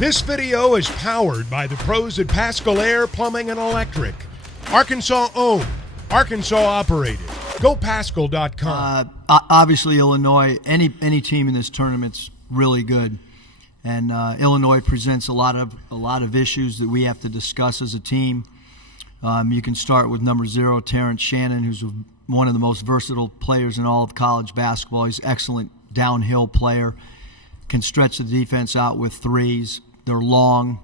This video is powered by the pros at Pascal Air Plumbing and Electric. Arkansas owned, Arkansas operated. GoPascal.com. Obviously, Illinois, any team in this tournament's really good, and Illinois presents a lot of issues that we have to discuss as a team. You can start with number 0, Terrence Shannon, who's one of the most versatile players in all of college basketball. He's an excellent downhill player, can stretch the defense out with threes. They're long,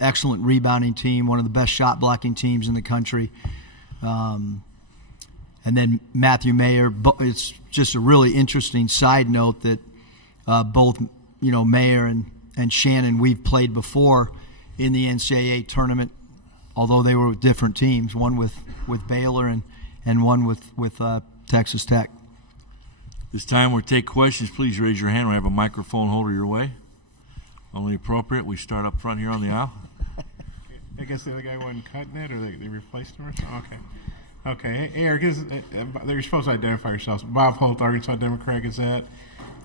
excellent rebounding team, one of the best shot blocking teams in the country. And then Matthew Mayer. It's just a really interesting side note that both Mayer and Shannon, we've played before in the NCAA tournament, although they were with different teams, one with Baylor and one with Texas Tech. This time we'll take questions. Please raise your hand. We have a microphone holder your way. Only appropriate. We start up front here on the aisle. I guess the other guy wasn't cutting it, or they replaced him or something? Okay. Hey, Eric, you're supposed to identify yourselves. Bob Holt, Arkansas Democrat Gazette.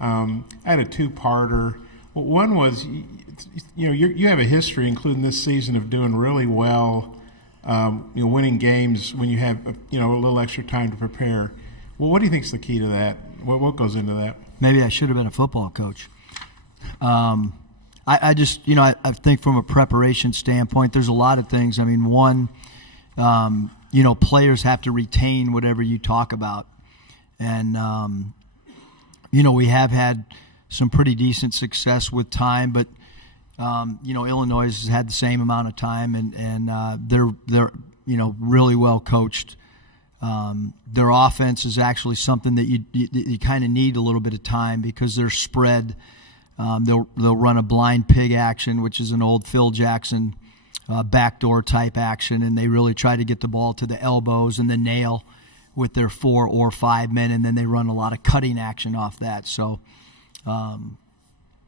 I had a two-parter. Well, one was, you have a history, including this season, of doing really well, winning games when you have a little extra time to prepare. Well, what do you think is the key to that? What goes into that? Maybe I should have been a football coach. I just, I think from a preparation standpoint, there's a lot of things. I mean, one, players have to retain whatever you talk about. And, we have had some pretty decent success with time, but, Illinois has had the same amount of time, and they're really well coached. Their offense is actually something that you kind of need a little bit of time because they're spread. They'll run a blind pig action, which is an old Phil Jackson backdoor type action, and they really try to get the ball to the elbows and the nail with their 4 or 5 men, and then they run a lot of cutting action off that. So,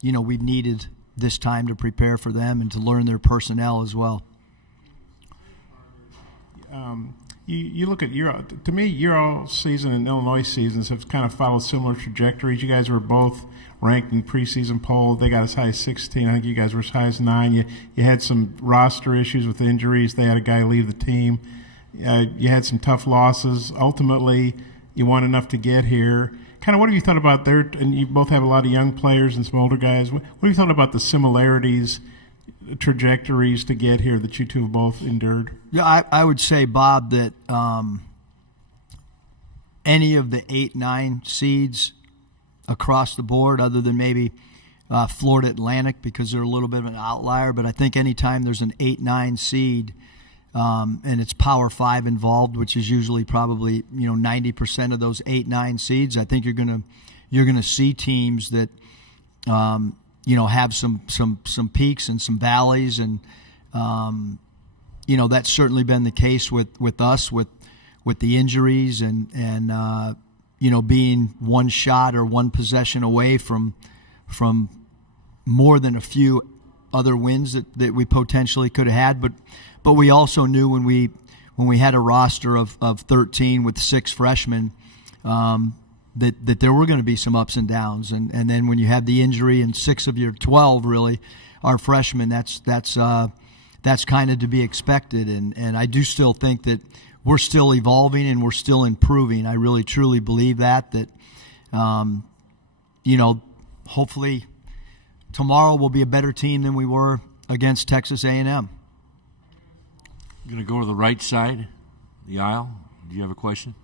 we've needed this time to prepare for them and to learn their personnel as well. You look at your all season and Illinois seasons have kind of followed similar trajectories. You guys were both ranked in preseason poll. They got as high as 16. I think you guys were as high as 9. You had some roster issues with injuries. They had a guy leave the team. You had some tough losses. Ultimately, you won enough to get here. Kind of what have you thought about there? And you both have a lot of young players and some older guys. What have you thought about the similarities, trajectories to get here that you two have both endured? Yeah, I would say, Bob, that any of the 8-9 seeds across the board, other than maybe Florida Atlantic because they're a little bit of an outlier, but I think anytime there's an 8-9 seed and it's Power 5 involved, which is usually probably 90% of those 8-9 seeds, I think you're gonna see teams that have some peaks and some valleys, and that's certainly been the case with us with the injuries and being one shot or one possession away from more than a few other wins that we potentially could have had. But we also knew when we had a roster of 13 with 6 freshmen that there were going to be some ups and downs, and then when you have the injury and 6 of your 12 really are freshmen, that's kind of to be expected, and I do still think that we're still evolving and we're still improving. I really truly believe that hopefully tomorrow we'll be a better team than we were against Texas A&M. I'm going to go to the right side, the aisle. Do you have a question?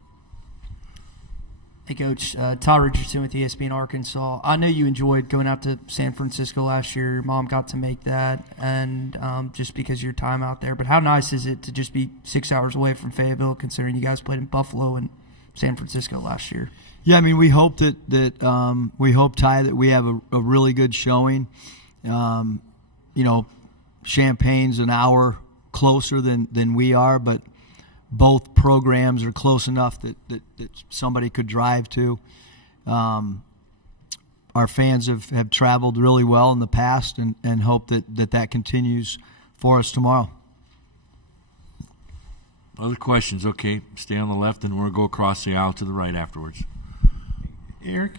Hey, Coach. Todd Richardson with ESPN Arkansas. I know you enjoyed going out to San Francisco last year. Your mom got to make that, and just because of your time out there. But how nice is it to just be 6 hours away from Fayetteville, considering you guys played in Buffalo and San Francisco last year? Yeah, I mean, we hope that we hope, Ty, that we have a really good showing. Champagne's an hour closer than we are, but both programs are close enough that somebody could drive to. Our fans have traveled really well in the past and hope that continues for us tomorrow. Other questions? Okay, stay on the left, and we're going to go across the aisle to the right afterwards. Eric,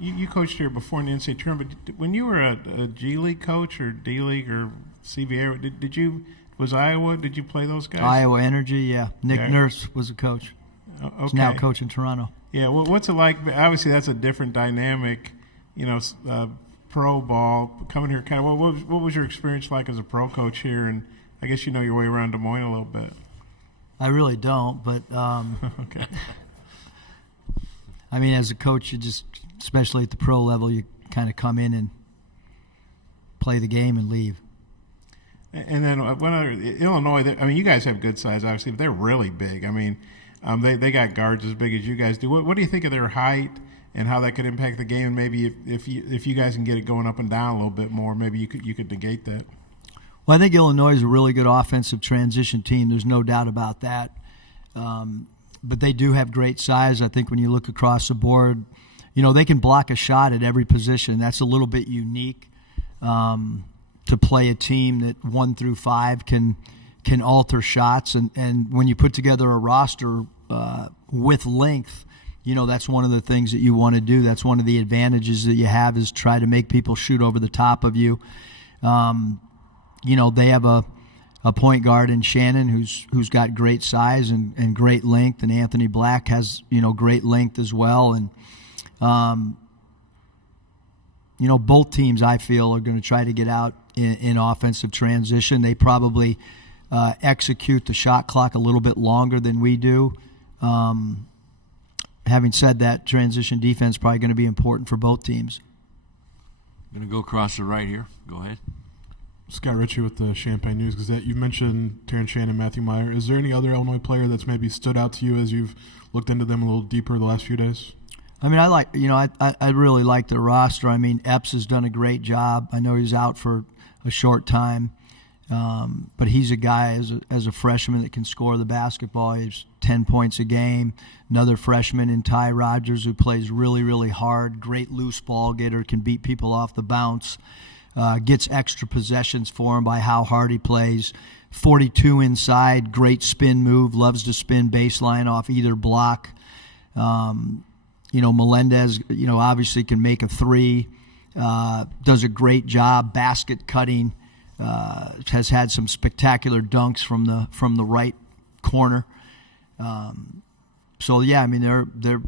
you coached here before in the NCAA tournament. But when you were a G League coach or D League or CBA, did you? Was Iowa? Did you play those guys? Iowa Energy, yeah. Nick Nurse was a coach. Okay. He's now coaching Toronto. Yeah. Well, what's it like? Obviously, that's a different dynamic. Pro ball coming here. Kind of. What was your experience like as a pro coach here? And I guess you know your way around Des Moines a little bit. I really don't, but okay. I mean, as a coach, you just, especially at the pro level, you kind of come in and play the game and leave. And then Illinois, I mean, you guys have good size, obviously, but they're really big. I mean, they got guards as big as you guys do. What do you think of their height and how that could impact the game? And maybe if you guys can get it going up and down a little bit more, maybe you could negate that. Well, I think Illinois is a really good offensive transition team. There's no doubt about that. But they do have great size. I think when you look across the board, they can block a shot at every position. That's a little bit unique to play a team that 1 through 5 can alter shots. And when you put together a roster with length, that's one of the things that you want to do. That's one of the advantages that you have is try to make people shoot over the top of you. They have a point guard in Shannon who's got great size and great length, and Anthony Black has great length as well. And both teams I feel are going to try to get out in offensive transition. They probably execute the shot clock a little bit longer than we do. Having said that, transition defense is probably going to be important for both teams. Going to go across the right here. Go ahead. Scott Ritchie with the Champaign News-Gazette. You mentioned Terrence Shannon, Matthew Meyer. Is there any other Illinois player that's maybe stood out to you as you've looked into them a little deeper the last few days? I mean, I really like the roster. I mean, Epps has done a great job. I know he's out for a short time, but he's a guy as a freshman that can score the basketball. He's 10 points a game. Another freshman in Ty Rogers who plays really, really hard. Great loose ball getter, can beat people off the bounce. Gets extra possessions for him by how hard he plays. 42 inside, great spin move, loves to spin baseline off either block. Melendez, obviously can make a three, does a great job basket cutting, has had some spectacular dunks from the right corner. So yeah, I mean they're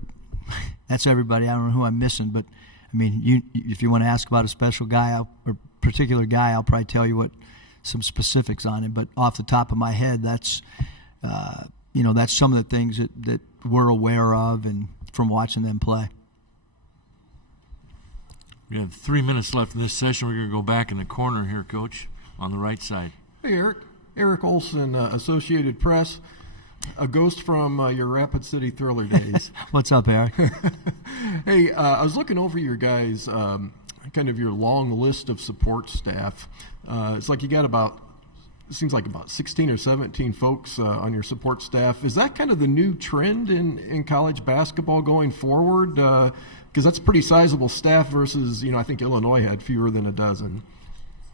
that's everybody. I don't know who I'm missing, but I mean, if you want to ask about a special guy or particular guy, I'll probably tell you some specifics on him. But off the top of my head, that's some of the things that we're aware of and from watching them play. We have 3 minutes left in this session. We're going to go back in the corner here, Coach, on the right side. Hey, Eric. Eric Olson, Associated Press. A ghost from your Rapid City Thriller days. What's up, Eric? Hey, I was looking over your guys' kind of your long list of support staff. It's like you got about 16 or 17 folks on your support staff. Is that kind of the new trend in college basketball going forward? Because that's a pretty sizable staff versus, I think Illinois had fewer than a dozen.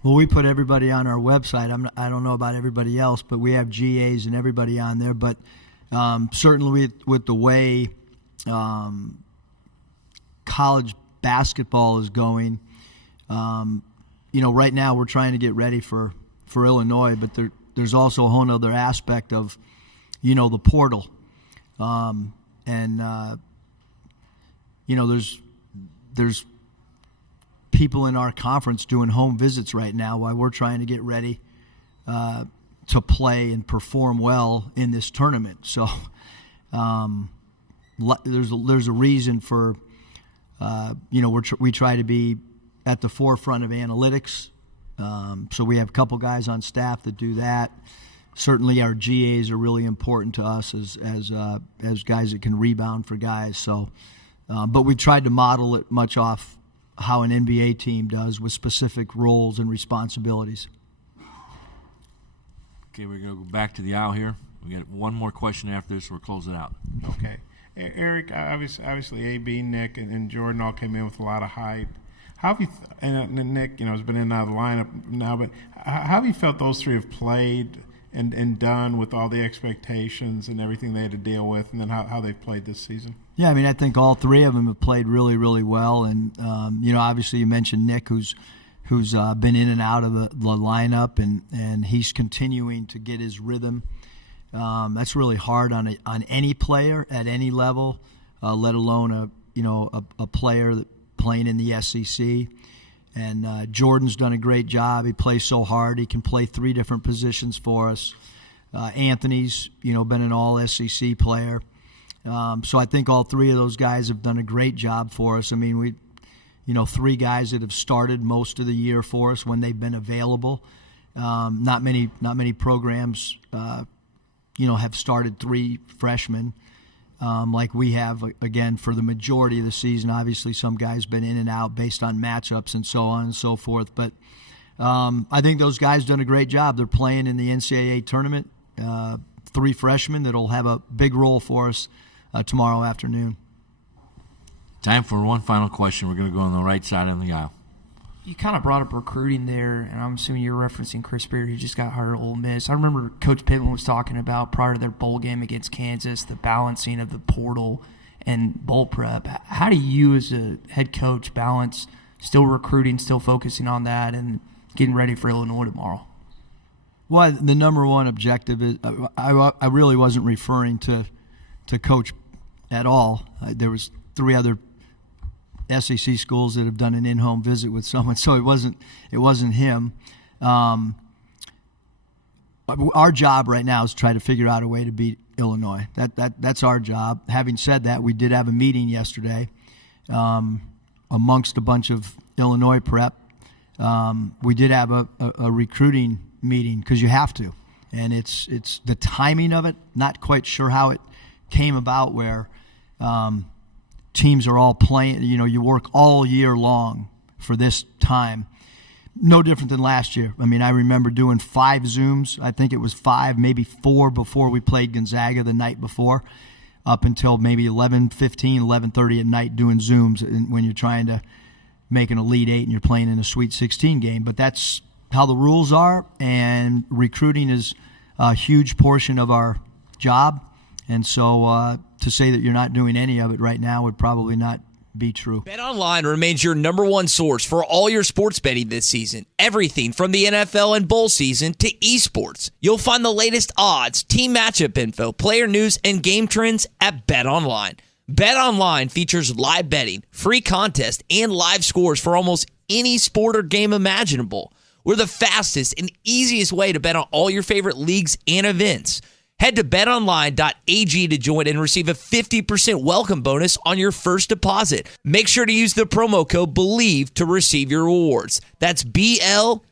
Well, we put everybody on our website. I don't know about everybody else, but we have GAs and everybody on there. But certainly with the way college basketball is going, right now we're trying to get ready for Illinois, but there's also a whole other aspect of, the portal. There's people in our conference doing home visits right now while we're trying to get ready to play and perform well in this tournament. So there's a reason for we try to be at the forefront of analytics. So we have a couple guys on staff that do that. Certainly our GAs are really important to us as guys that can rebound for guys. So, but we tried to model it much off how an NBA team does with specific roles and responsibilities. Okay, we're going to go back to the aisle here. We got one more question after this. We'll close it out. Okay. Eric, obviously AB, Nick, and Jordan all came in with a lot of hype. How have you and Nick, has been in and out of the lineup now, but how have you felt those three have played and done with all the expectations and everything they had to deal with, and then how they've played this season? Yeah, I mean, I think all three of them have played really, really well. And, obviously you mentioned Nick, who's been in and out of the lineup, and he's continuing to get his rhythm. That's really hard on any player at any level, let alone a player that playing in the SEC. And Jordan's done a great job. He plays so hard. He can play 3 different positions for us. Anthony's been an all-SEC player. So I think all 3 of those guys have done a great job for us. I mean, we 3 guys that have started most of the year for us when they've been available. Not many programs, have started 3 freshmen like we have, again, for the majority of the season. Obviously, some guys been in and out based on matchups and so on and so forth. But I think those guys done a great job. They're playing in the NCAA Tournament. 3 freshmen that'll have a big role for us tomorrow afternoon. Time for one final question. We're going to go on the right side of the aisle. You kind of brought up recruiting there, and I'm assuming you're referencing Chris Beard, who just got hired at Ole Miss. I remember Coach Pittman was talking about prior to their bowl game against Kansas, the balancing of the portal and bowl prep. How do you as a head coach balance still recruiting, still focusing on that, and getting ready for Illinois tomorrow? Well, the number one objective is I really wasn't referring to Coach at all. There was 3 other SEC schools that have done an in-home visit with someone, so it wasn't him. Our job right now is to try to figure out a way to beat Illinois. That's our job. Having said that, we did have a meeting yesterday amongst a bunch of Illinois prep. We did have a recruiting meeting because you have to, and it's the timing of it. Not quite sure how it came about where teams are all playing. You work all year long for this time. No different than last year. I mean, I remember doing 5 Zooms. I think it was 5, maybe 4 before we played Gonzaga the night before, up until maybe 11:15, 11:30 at night doing Zooms when you're trying to make an Elite 8 and you're playing in a Sweet 16 game. But that's how the rules are, and recruiting is a huge portion of our job. And so to say that you're not doing any of it right now would probably not be true. BetOnline remains your number one source for all your sports betting this season. Everything from the NFL and bowl season to esports. You'll find the latest odds, team matchup info, player news, and game trends at BetOnline. BetOnline features live betting, free contests, and live scores for almost any sport or game imaginable. We're the fastest and easiest way to bet on all your favorite leagues and events. Head to betonline.ag to join and receive a 50% welcome bonus on your first deposit. Make sure to use the promo code BELIEVE to receive your rewards. That's BLEAV.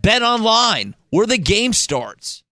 BetOnline, where the game starts.